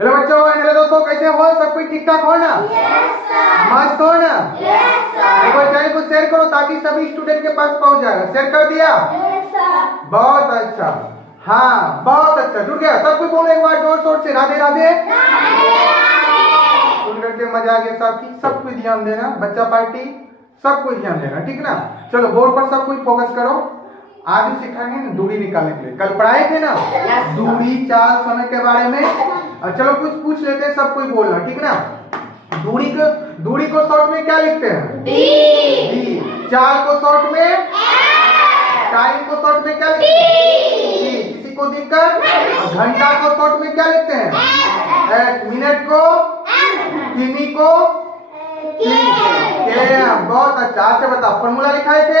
Hello बच्चों, मेरे दोस्तों, कैसे हो? सब कुछ ठीक ठाक हो ना? मस्त हो ना? एक बार चैनल को शेयर करो ताकि सभी स्टूडेंट के पास पहुंच जाएगा। शेयर कर दिया? बहुत अच्छा। हाँ, बहुत अच्छा। जुड़ गया? सब कुछ बोलो एक बार जोर शोर से, राधे राधे। सुन करके मजा आ गया साथी। सब कुछ ध्यान देना, बच्चा पार्टी सब कुछ ध्यान देना, ठीक ना? चलो बोर्ड पर सब कुछ फोकस करो। आज सिखाएंगे ना दूरी निकालने के लिए। कल पढ़ाए थे ना दूरी, चाल, समय के बारे में। चलो कुछ पूछ लेते हैं, सब कुछ बोलना, ठीक ना? दूरी को शॉर्ट में क्या लिखते हैं? डी। चाल को शॉर्ट में, टाइम को शॉर्ट में क्या लिखते हैं? किसी को दिक्कत? घंटा को शॉर्ट में क्या लिखते हैं? मिनट को, किमी को, बहुत अच्छा। अच्छा बताओ, फॉर्मूला लिखाए थे?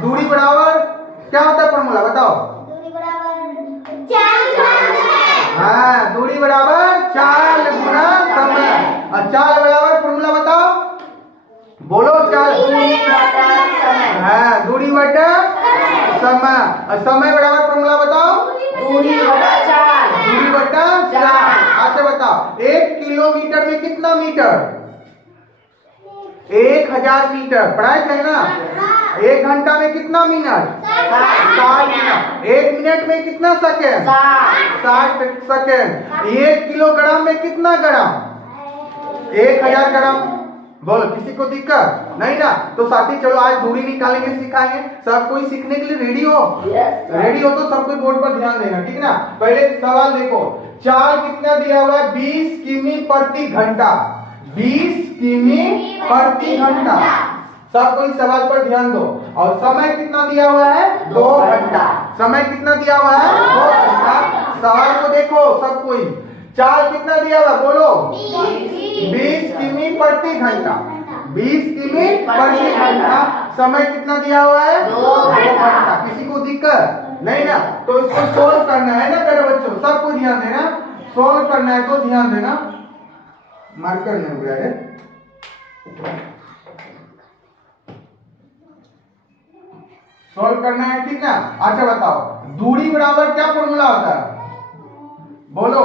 दूरी बराबर क्या होता है? फॉर्मूला बताओ। हाँ, दूरी बराबर चाल गुना समय। और चाल बराबर फॉर्मूला बताओ, बोलो। चाल हाँ, दूरी बटा समय। और समय बराबर फॉर्मूला बताओ, दूरी बटा चाल। दूरी बटा चाल। अच्छा बताओ, 1 किलोमीटर में कितना मीटर? 1000 मीटर। पढ़ाए थे ना? 1 घंटा में कितना मिनट? 60 मिनट। 1 मिनट में कितना सेकेंड? 60 सेकेंड। 1 किलोग्राम में कितना ग्राम? 1000 ग्राम। बोलो, किसी को दिक्कत नहीं ना? तो साथी चलो आज दूरी निकालेंगे, सिखाएंगे। सब कोई सीखने के लिए रेडी हो? रेडी हो तो सब कोई बोर्ड पर ध्यान देना, ठीक ना? पहले सवाल देखो, चाल कितना दिया हुआ है? 20 किमी प्रति घंटा। 20 किमी प्रति घंटा। सब कोई सवाल पर ध्यान दो। और समय कितना दिया हुआ है? 2 घंटा। समय कितना दिया हुआ है? 2 घंटा। सवाल को देखो सब कोई। चाल कितना दिया हुआ? बोलो। 20 किमी प्रति घंटा। 20 किमी प्रति घंटा। समय कितना दिया हुआ है? 2 घंटा। किसी को दिक्कत नहीं ना? तो इसको सोल्व करना है ना मेरे बच्चों? सबको ध्यान देना। सोल्व करना है तो ध्यान देना। मार्कर नहीं हुआ है। सोल्व करना है, ठीक ना? अच्छा बताओ, दूरी बराबर क्या फॉर्मूला होता है? बोलो।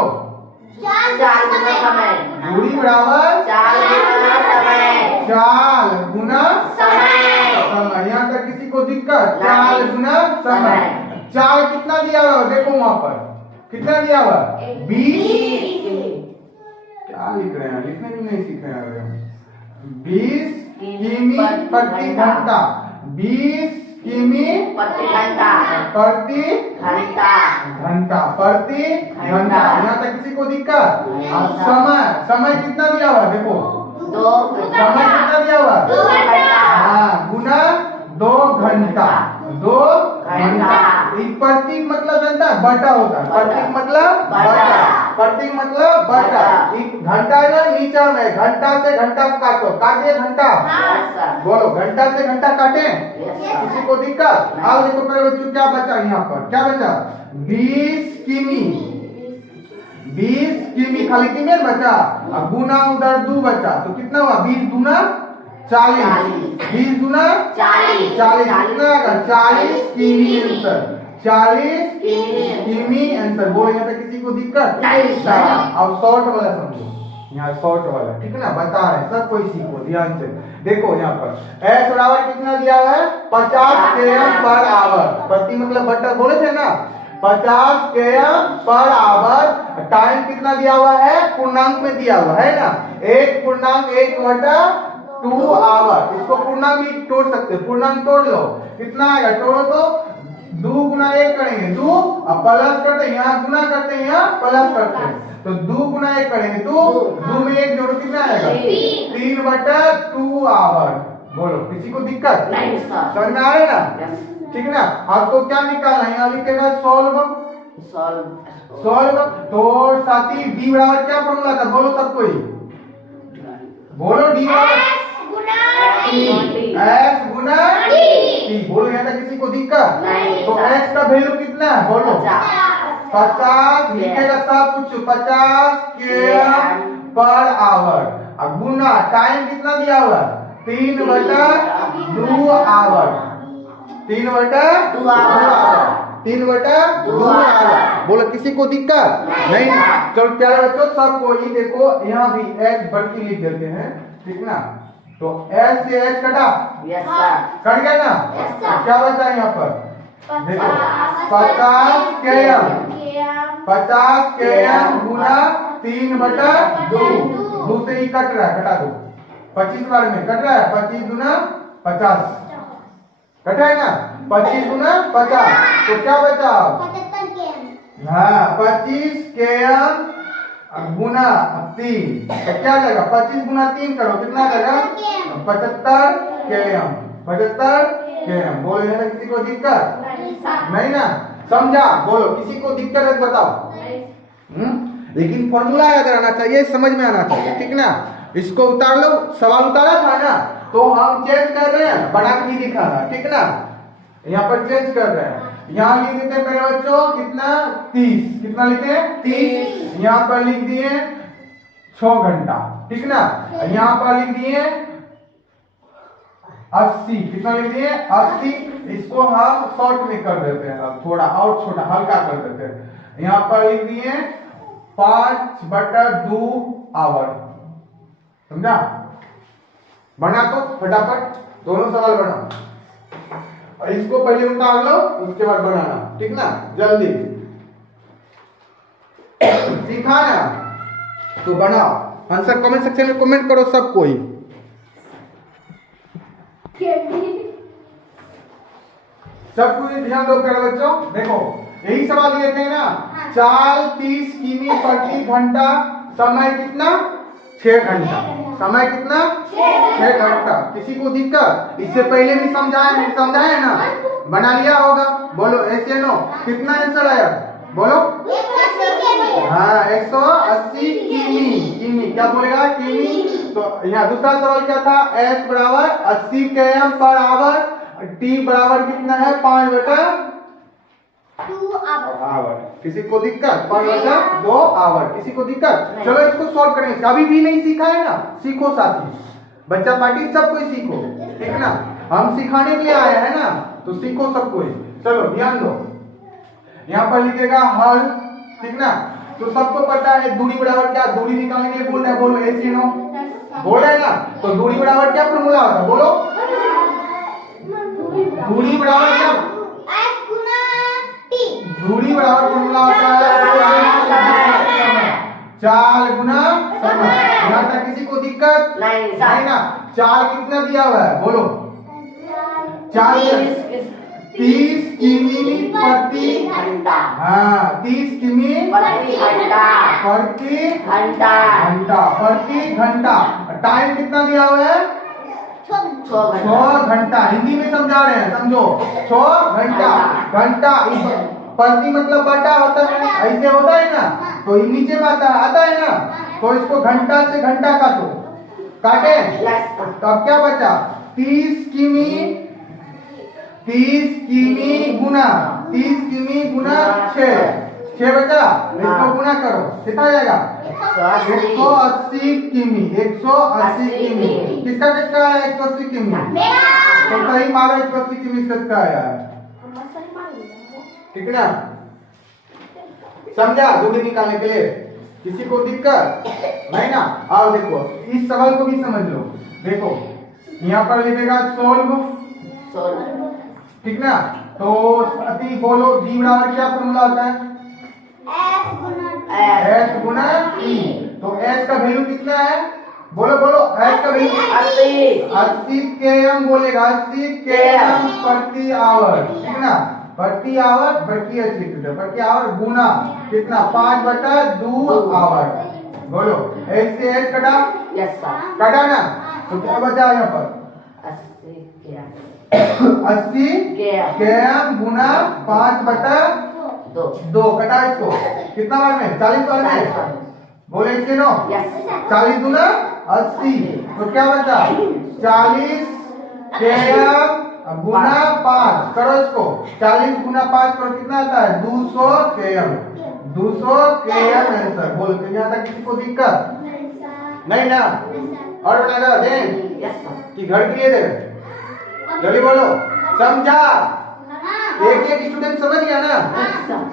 चाल गुना समय। दूरी बराबर चाल गुना समय। चाल गुना समय। समय। यहाँ तक किसी को दिक्कत? चाल गुना समय। चाल कितना दिया हुआ? देखो वहां पर कितना दिया हुआ? 20। क्या लिख रहे हैं? लिखने भी नहीं सीख रहे हैं। 20 किमी प्रति घंटा। 20 किमी प्रति घंटा। प्रति घंटा। घंटा प्रति घंटा। यहाँ तक किसी को दिक्कत? समय कितना दिया हुआ? देखो 2 समय कितना दिया हुआ? 2 घंटा। हाँ, गुना 2 घंटा। 2 घंटा। प्रतीक मतलब जानता है? बटा होता है। प्रतीक मतलब बटा। प्रतीक मतलब बटा। घंटा है ना नीचा में, घंटा से घंटा काटो। काटिए घंटा। बोलो, घंटा से घंटा काटे? किसी को दिक्कत? आओ देखो मेरे बच्चों, क्या बचा यहाँ पर? क्या बचा? 20 किमी। 20 किमी खाली किमी बचा। अब गुना उधर 2 बचा, तो कितना हुआ? 20 दूना 40। 20 दूना 40। कितना आएगा? 40 किमी आंसर। 40 किमी आंसर। बोलो, यहाँ तक किसी को दिक्कत नहीं सर। अब शॉर्ट वाला समझो। यहाँ शॉर्ट वाला, ठीक है ना? बता रहे सब कोई सीखो ध्यान से। देखो यहाँ पर एस बराबर कितना दिया हुआ है? 50 km पर आवर। प्रति मतलब बटा, बोले थे ना? 50 km पर आवर। टाइम कितना दिया हुआ है? पूर्णांक में दिया हुआ है ना? 1/1/2 आवर। इसको पूर्णांक भी तोड़ सकते, पूर्णांक तोड़ लो। कितना आएगा? तोड़ो तो 2 गुना 1 करेंगे 2, अब प्लस करते हैं, यहाँ गुना करते हैं, यहाँ प्लस करते हैं, तो 2 गुना 1 करेंगे 2 में 1 जोड़ो, कितना आएगा? 3/2 आवर। बोलो, किसी को दिक्कत नहीं सर। समझ में आ रहा है ना? ठीक है ना? आपको क्या निकालना है? यहाँ लिखेगा सोल्व। तो साथी डी बराबर क्या फॉर्मूला था? बोलो सब कोई, बोलो। डी बराबर S गुना T। बोलो, यहाँ तक किसी को दिक्कत? तो S का वैल्यू कितना है? बोलो 50। लिखेगा सब कुछ 50 km पर आवर। अब गुना टाइम कितना दिया हुआ? 3/2 आवर। 3/2 आवर। 3/2 आवर। बोलो किसी को दिक्कत नहीं। चलो प्यारे बच्चों सबको ये देखो यहाँ भी h बढ़ के लिख देते हैं, ठीक ना। तो h से h कटा, यस सर, कट गया ना। Yes, sir. क्या बचा यहाँ पर देखो 50 km, 50 km गुना 3/2। 2 से ही कट रहा है, कटा दो। 25 बार में कट रहा है, 25 गुना 50 कटा है ना। 25 गुना 50 तो क्या बचा? हाँ 25 km गुना 3 तो क्या जाएगा? 25 गुना 3 करो कितना जाएगा? 75 km, 75 km। बोलो यहाँ किसी को दिक्कत नहीं ना? समझा? बोलो किसी को दिक्कत है तो बताओ। लेकिन फॉर्मूला याद रहना चाहिए, समझ में आना चाहिए, ठीक ना। इसको उतार लो, सवाल उतारा था ना तो हम चेंज कर रहे हैं, बड़ा की लिखा था, ठीक ना। यहाँ पर चेंज कर रहे हैं, यहाँ लिख देते हैं मेरे बच्चों कितना 30, कितना लिखते हैं 30। यहाँ पर लिख दिए 6 घंटा, ठीक ना। यहाँ पर लिख दिए 80, कितना लिख दिए 80। इसको हम शॉर्ट में कर देते हैं, थोड़ा और छोटा हल्का कर देते हैं। यहाँ पर लिख दिए 5/2 आवर, समझा। बना तो फटाफट दोनों सवाल बनाओ, इसको पहले उतार लो उसके बाद बनाना, ठीक ना। जल्दी सीखा ना तो बनाओ। आंसर कमेंट सेक्शन में कमेंट करो सब कोई। सब कोई ध्यान दो प्यारे बच्चों। देखो यही सवाल दिए थे ना, चाल 30 किमी प्रति घंटा, समय कितना? 6 घंटा। समय कितना? 6 घंटा। किसी को दिक्कत? इससे पहले भी समझाए ना, बना लिया होगा। बोलो ऐसे नो कितना आंसर आया? बोलो। हाँ 180 किमी। क्या बोलेगा? किमी। तो यहाँ दूसरा सवाल क्या था? s बराबर 80 km पर आवर, t बराबर कितना है? 5/2 आवर। किसी को दिक्कत? 5/2 आवर। किसी को दिक्कत? चलो इसको सॉल्व करेंगे। अभी भी नहीं सीखा है ना, सीखो साथी, बच्चा पार्टी सब कोई सीखो, ठीक ना। हम सिखाने के लिए आए हैं ना, तो सीखो सब कोई। चलो ध्यान दो, यहाँ पर लिखेगा हल, ठीक ना। तो सबको पता है दूरी बराबर क्या? दूरी निकालने के लिए बोल रहा है, बोलो ऐसे नो बोल रहे ना। तो दूरी बराबर क्या फॉर्मूला होता है? बोलो दूरी बराबर क्या? दूरी बराबर फॉर्मूला होता है चाल गुना समय। यहाँ तक किसी को दिक्कत नहीं ना। चाल कितना दिया हुआ है? बोलो चाल 30 किमी प्रति घंटा। हाँ 30 किमी प्रति घंटा, प्रति घंटा, प्रति घंटा। टाइम कितना दिया हुआ है? 6 घंटा। हिंदी में समझा रहे हैं, समझो 6 घंटा। घंटा प्रति मतलब बटा होता है, ऐसे होता है ना, तो नीचे में आता है ना, तो इसको घंटा से घंटा काटो, काटे। तो अब क्या बचा? 30 किमी गुना 6 बचा। इसको गुना करो कितना जाएगा? 180 किमी। 180 किमी किसका है? 180 किमी। तो सही मारो, 180 किमी किसका आया है, ठीक है ना। समझा? दूरी निकालने के लिए किसी को दिक्कत नहीं ना। आओ देखो इस सवाल को भी समझ लो। देखो यहाँ पर लिखेगा सोल्व, ठीक ना। तो अति बोलो जी बराबर क्या फॉर्मूला होता है? s गुना e। तो s का वैल्यू कितना है? बोलो s का वैल्यू 80 km बोलेगा, 80 km प्रति आवर, ठीक ना। प्रति आवर प्रति आवर गुना कितना? 5/2 आवर। बोलो ऐसे h कटा, कटा ना। तो क्या बचा यहाँ पर? 80 km गुना 5/2 कटा। इसको कितना बार में? 40 बार में। बोले इसके नो 40 गुना 80। तो क्या बचा? 40 km गुना 5 करो। इसको 40 गुना 5 करो, कितना आता है? 200 km। 200 km answer. बोलो तो यहाँ तक किसी को दिक्कत नहीं ना। और बना दे कि घर के लिए दे? जल्दी बोलो। समझा? एक स्टूडेंट समझ गया ना?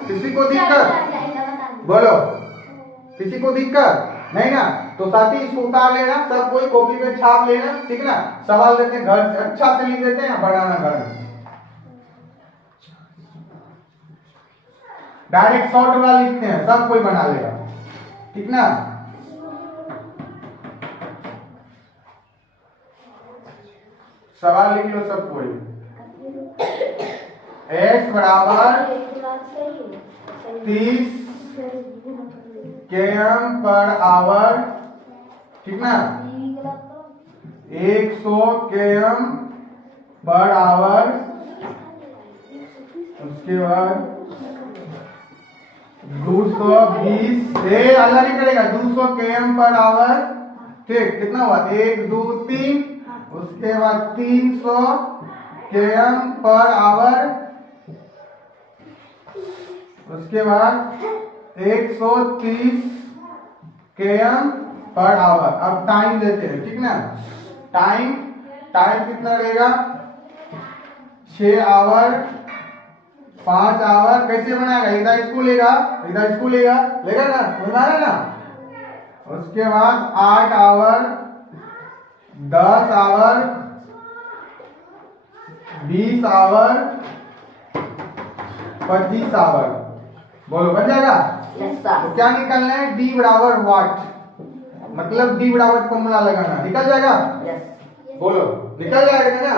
किसी को दिक्कत? बोलो, किसी को दिक्कत नहीं ना? तो साथी इसको उतार लेना, सब कोई कॉपी पे छाप लेना, ठीक ना? सवाल देते हैं घर से अच्छा से लिख देते हैं, बनाना घर में डायरेक्ट शॉर्ट वाला लिखते हैं, सब कोई बना लेगा, ठीक ना? सवाल लिख लो सब कोई। x बराबर 30 km/h, ठीक ना? 100 km/h, उसके बाद 220 अल्लाह नहीं करेगा, 200 km/h, ठीक? कितना हुआ? 1 2 3, उसके बाद 300 km/h, उसके बाद 130 km/h। अब टाइम देते हैं, ठीक ना? टाइम कितना रहेगा? 6 आवर, 5 आवर। कैसे बनाएगा? इधर इसको लेगा, इधर इसको लेगा ना? समझ ना? उसके बाद 8 आवर, 10 आवर, 20 आवर, 25 आवर। बोलो, बन जाएगा? तो क्या निकालना है? डी बराबर वाट, मतलब डी बराबर फॉर्मूला लगाना। निकल जाएगा? बोलो, निकल जाएगा ना?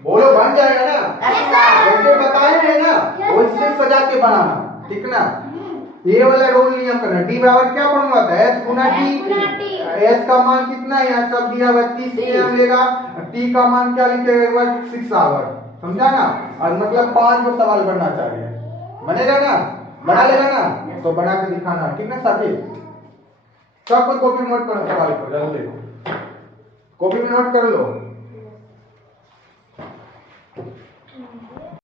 बोलो, बन जाएगा ना? जैसे बताए हैं ना, वैसे सजा के बनाना, ठीक ना? ये वाला रोल नहीं करना। डी बराबर क्या फॉर्मूला था? एस गुना टी। एस का मान कितना है? यहाँ सब दिया हुआ 30 km लेगा, टी का मान क्या लिखेगा? 6 आवर। समझा ना? और मतलब 5 को सवाल बनना चाहिए। बनेगा ना? बना लेगा ना? तो बना के दिखाना, ठीक ना साथी? सब कोई कॉपी नोट करो, सवाल को जल्दी कॉपी में नोट कर लो।